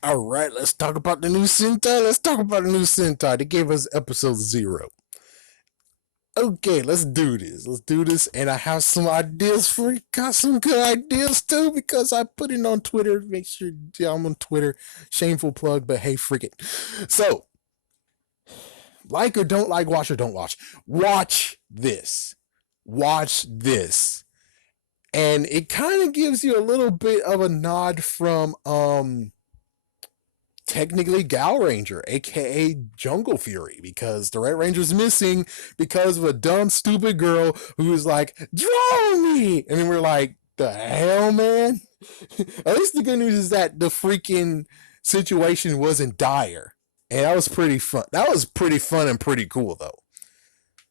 All right, let's talk about the new Sentai. Let's talk about the new Sentai. They gave us episode 0. Okay, let's do this. Let's do this. And I have some ideas for you. Got some good ideas too because I put it on Twitter. Make sure I'm on Twitter. Shameful plug, but hey, freak it. So, like or don't like, watch or don't watch. Watch this. Watch this. And it kind of gives you a little bit of a nod from technically Gal Ranger, aka Jungle Fury, because the Red Ranger's missing because of a dumb, stupid girl who was like, draw me! And then we're like, the hell, man? At least the good news is that the freaking situation wasn't dire. And that was pretty fun. That was pretty fun and pretty cool, though.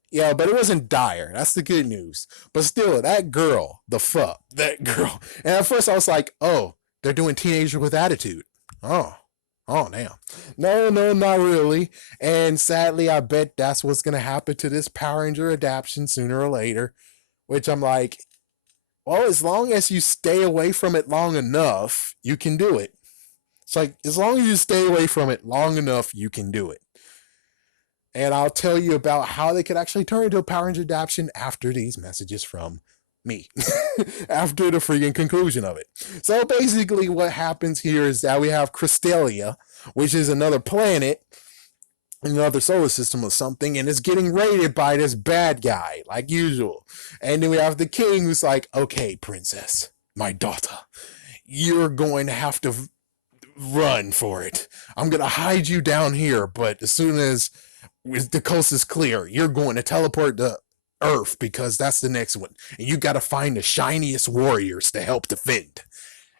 Yeah, but it wasn't dire. That's the good news. But still, that girl, that girl. And at first I was like, oh, they're doing Teenager with Attitude. Oh, damn. No, not really. And sadly, I bet that's what's going to happen to this Power Ranger adaptation sooner or later. Which I'm like, well, as long as you stay away from it long enough, you can do it. It's like, as long as you stay away from it long enough, you can do it. And I'll tell you about how they could actually turn into a Power Ranger adaptation after these messages from me. After the freaking conclusion of it. So basically what happens here is that we have Crystalia, which is another planet in another solar system or something, and it's getting raided by this bad guy, like usual. And then we have the king who's like, okay, princess, my daughter, you're going to have to run for it. I'm going to hide you down here, but as soon as the coast is clear, you're going to teleport to Earth because that's the next one. And you got to find the shiniest warriors to help defend.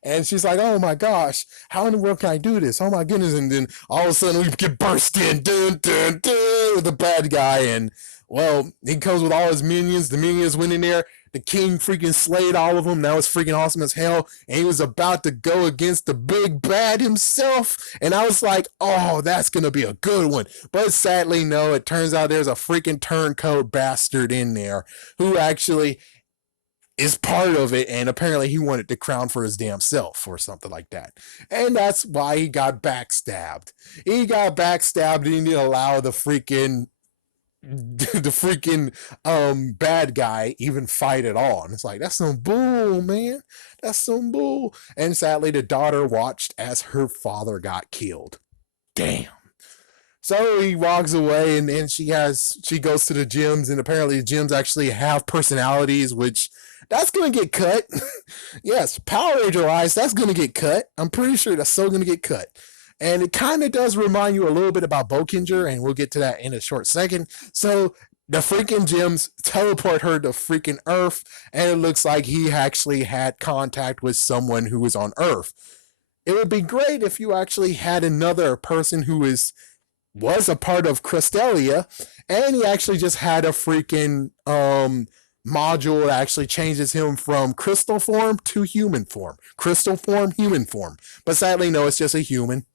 And she's like, oh my gosh, how in the world can I do this? Oh my goodness. And then all of a sudden we get burst in, dun, dun, dun, with the bad guy. And well, he comes with all his minions. The minions went in there. The king freaking slayed all of them. That was freaking awesome as hell. And he was about to go against the big bad himself. And I was like, oh, that's going to be a good one. But sadly, no, it turns out there's a freaking turncoat bastard in there who actually is part of it, and apparently he wanted the crown for his damn self or something like that. And that's why he got backstabbed. He got backstabbed and he didn't allow the freaking bad guy even fight at all. And it's like, that's some bull, man. That's some bull. And sadly the daughter watched as her father got killed. Damn. So he walks away, and then she goes to the gyms, and apparently the gyms actually have personalities, which that's going to get cut. Yes, Power Ranger wise, that's going to get cut. I'm pretty sure that's still going to get cut. And it kind of does remind you a little bit about Bokinger, and we'll get to that in a short second. So the freaking gyms teleport her to freaking Earth, and it looks like he actually had contact with someone who was on Earth. It would be great if you actually had another person who was a part of Crystalia, and he actually just had a freaking module that actually changes him from crystal form to human form. Crystal form, human form. But sadly, no, it's just a human.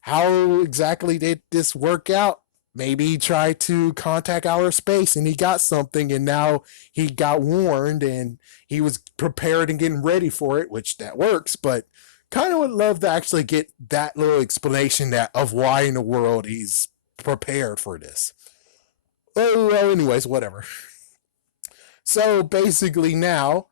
How exactly did this work out? Maybe he tried to contact outer space and he got something, and now he got warned and he was prepared and getting ready for it, which that works, but kind of would love to actually get that little explanation of why in the world he's prepared for this. Well, anyways, whatever. So basically now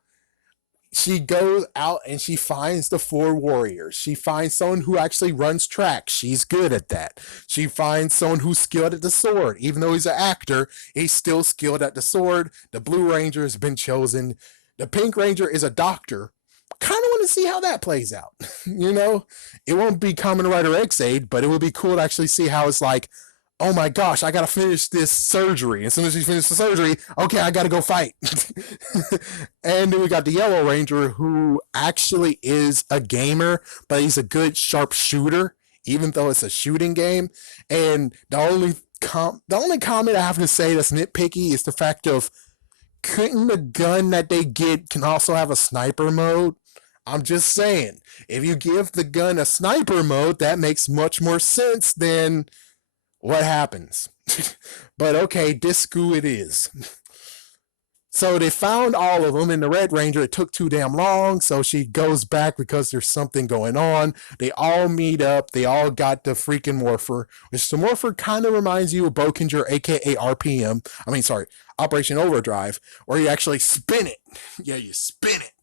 she goes out and she finds the 4 warriors. She finds someone who actually runs track. She's good at that. She finds someone who's skilled at the sword. Even though he's an actor, he's still skilled at the sword. The Blue Ranger has been chosen. The Pink Ranger is a doctor. Kind of want to see how that plays out. It won't be Kamen Rider X-Aid, but it would be cool to actually see how it's like, oh my gosh, I gotta finish this surgery. As soon as she finishes the surgery, okay, I gotta go fight. And then we got the Yellow Ranger, who actually is a gamer, but he's a good sharp shooter, even though it's a shooting game. And the only comment I have to say that's nitpicky is the fact of, couldn't the gun that they get can also have a sniper mode? I'm just saying, if you give the gun a sniper mode, that makes much more sense than what happens. But okay, Disco it is. So they found all of them, and the Red Ranger, it took too damn long, so she goes back because there's something going on. They all meet up. They all got the freaking Morpher, which the Morpher kind of reminds you of Bokinger, aka RPM. I mean, sorry, Operation Overdrive, where you actually spin it. Yeah, you spin it.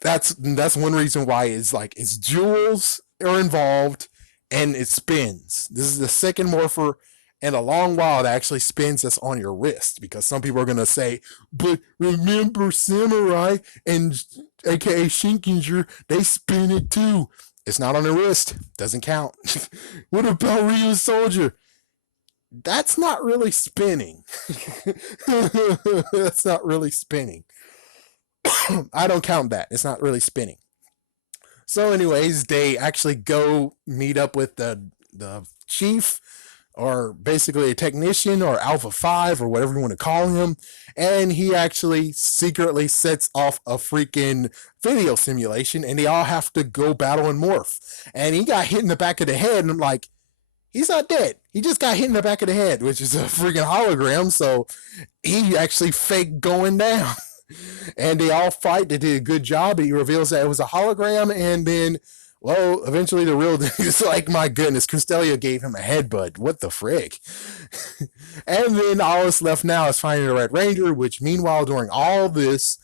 That's one reason why it's jewels are involved and it spins. This is the second Morpher in a long while that actually spins that's on your wrist, because some people are gonna say, but remember Samurai and aka Shinkinger, they spin it too. It's not on the wrist, doesn't count. What about Ryu Soldier? That's not really spinning. That's not really spinning. I don't count that. It's not really spinning. So, anyways, they actually go meet up with the chief, or basically a technician, or Alpha 5, or whatever you want to call him. And he actually secretly sets off a freaking video simulation, and they all have to go battle and morph. And he got hit in the back of the head, and I'm like, he's not dead. He just got hit in the back of the head, which is a freaking hologram. So he actually faked going down. And they all fight. They did a good job. He reveals that it was a hologram, and then, well, eventually the real thing is like, my goodness, Cristelia gave him a headbutt. What the frick? And then all that's left now is finding the Red Ranger, which meanwhile, during all this,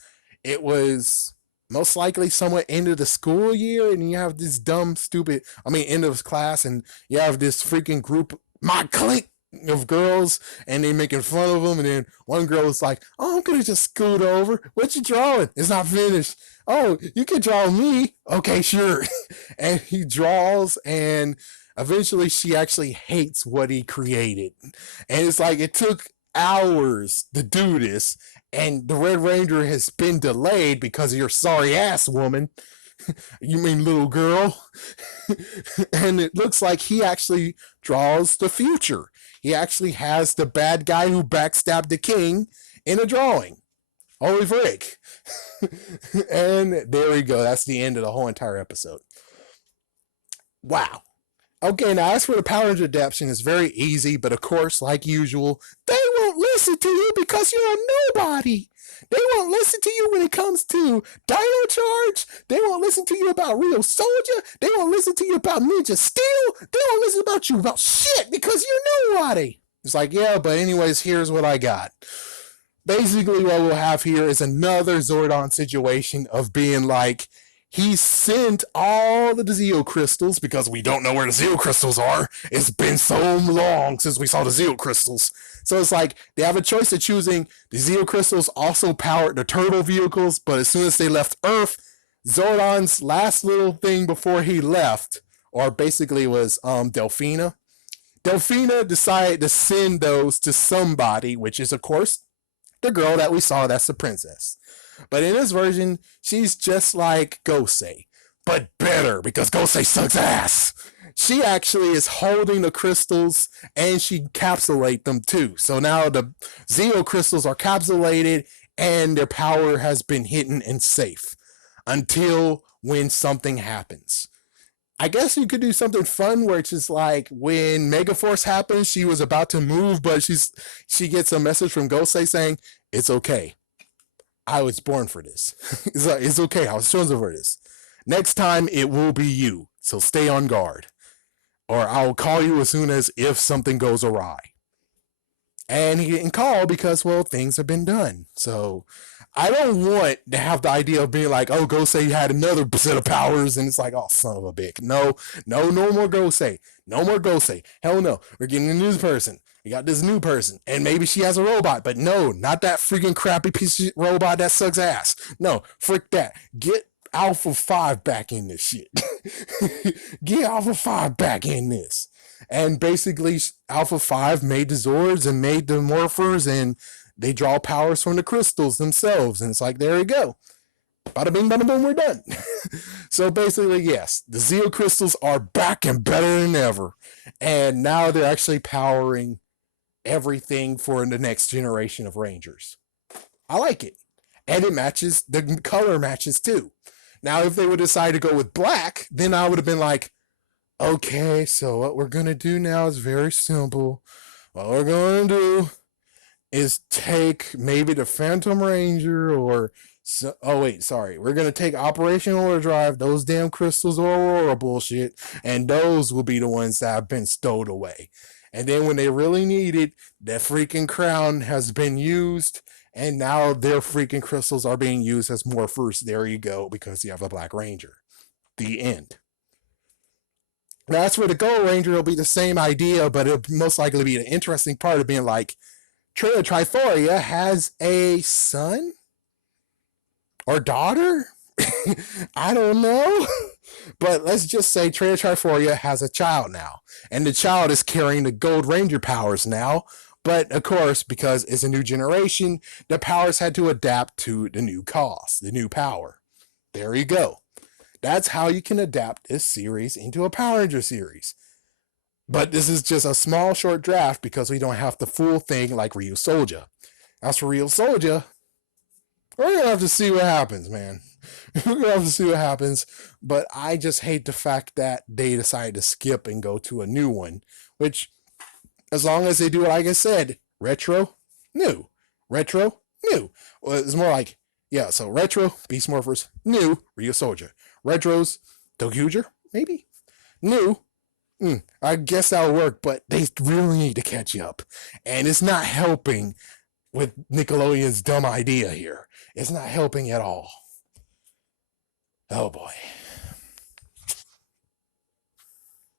it was most likely somewhat end of the school year, and you have this dumb, stupid, end of class, and you have this freaking group, my clique, of girls, and they making fun of them, and then one girl was like, oh, I'm gonna just scoot over. What you drawing? It's not finished. Oh, you can draw me. Okay, sure. And he draws, and eventually she actually hates what he created. And it's like, it took hours to do this, and the Red Ranger has been delayed because of your sorry ass woman. You mean little girl? And it looks like he actually draws the future. He actually has the bad guy who backstabbed the king in a drawing. Holy frick. And there we go. That's the end of the whole entire episode. Wow. Okay, now as for the Power Ranger adaptation, it's very easy, but of course, like usual, they won't listen to you because you're a nobody. They won't listen to you when it comes to Dino Charge. They won't listen to you about Real Soldier. They won't listen to you about Ninja Steel. They won't listen about you about shit because you're nobody. It's like, yeah, but anyways, here's what I got. Basically, what we'll have here is another Zordon situation of being like, he sent all the Zeo crystals, because we don't know where the Zeo crystals are. It's been so long since we saw the Zeo crystals. So it's like they have a choice of choosing. The Zeo crystals also powered the turtle vehicles, but as soon as they left Earth, Zordon's last little thing before he left, or basically was Delphina. Delphina decided to send those to somebody, which is, of course, the girl that we saw, that's the princess. But in this version, she's just like Gosei, but better, because Gosei sucks ass. She actually is holding the crystals, and she encapsulates them too. So now the Zeo crystals are capsulated, and their power has been hidden and safe until when something happens. I guess you could do something fun where it's just like when Megaforce happens, she was about to move, but she gets a message from Gosei saying, it's okay. I was born for this. It's okay. I was chosen for this. Next time, it will be you. So stay on guard. Or I'll call you as soon as if something goes awry. And he didn't call because, well, things have been done. So I don't want to have the idea of being like, oh, Gosei had another set of powers. And it's like, oh, son of a bitch. No more Gosei. No more Gosei. Hell no. We're getting a new person. We got this new person, and maybe she has a robot, but no, not that freaking crappy piece of robot that sucks ass. No, frick that. Get Alpha 5 back in this shit. Get Alpha 5 back in this. And basically, Alpha 5 made the Zords and made the Morphers, and they draw powers from the crystals themselves. And it's like, there you go. Bada bing, bada boom, we're done. So basically, yes, the Zeo crystals are back and better than ever. And now they're actually powering everything for the next generation of Rangers. I like it. And it matches, the color matches too. Now, if they would decide to go with black, then I would have been like, okay, so what we're going to do now is very simple. What we're going to do is take maybe the Phantom Ranger or oh wait, sorry. We're gonna take Operation Overdrive, those damn crystals or Aurora bullshit, and those will be the ones that have been stowed away. And then when they really need it, that freaking crown has been used, and now their freaking crystals are being used as morphers. There you go, because you have a Black Ranger. The end. That's where the Gold Ranger will be the same idea, but it'll most likely be an interesting part of being like, Triforia has a son or daughter? I don't know. But let's just say Triforia has a child now. And the child is carrying the Gold Ranger powers now. But of course, because it's a new generation, the powers had to adapt to the new cost, the new power. There you go. That's how you can adapt this series into a Power Ranger series. But this is just a small, short draft because we don't have the full thing like Ryu Soldier. As for Ryu Soldier, we're gonna have to see what happens, man. We're gonna have to see what happens. But I just hate the fact that they decided to skip and go to a new one. Which, as long as they do it, like I said, retro, new, retro, new. Well, it's more like, yeah. So retro, Beast Morphers, new, Ryu Soldier, retros, Dokuger, maybe, new. I guess that'll work, but they really need to catch up. And it's not helping with Nickelodeon's dumb idea here. It's not helping at all. Oh boy.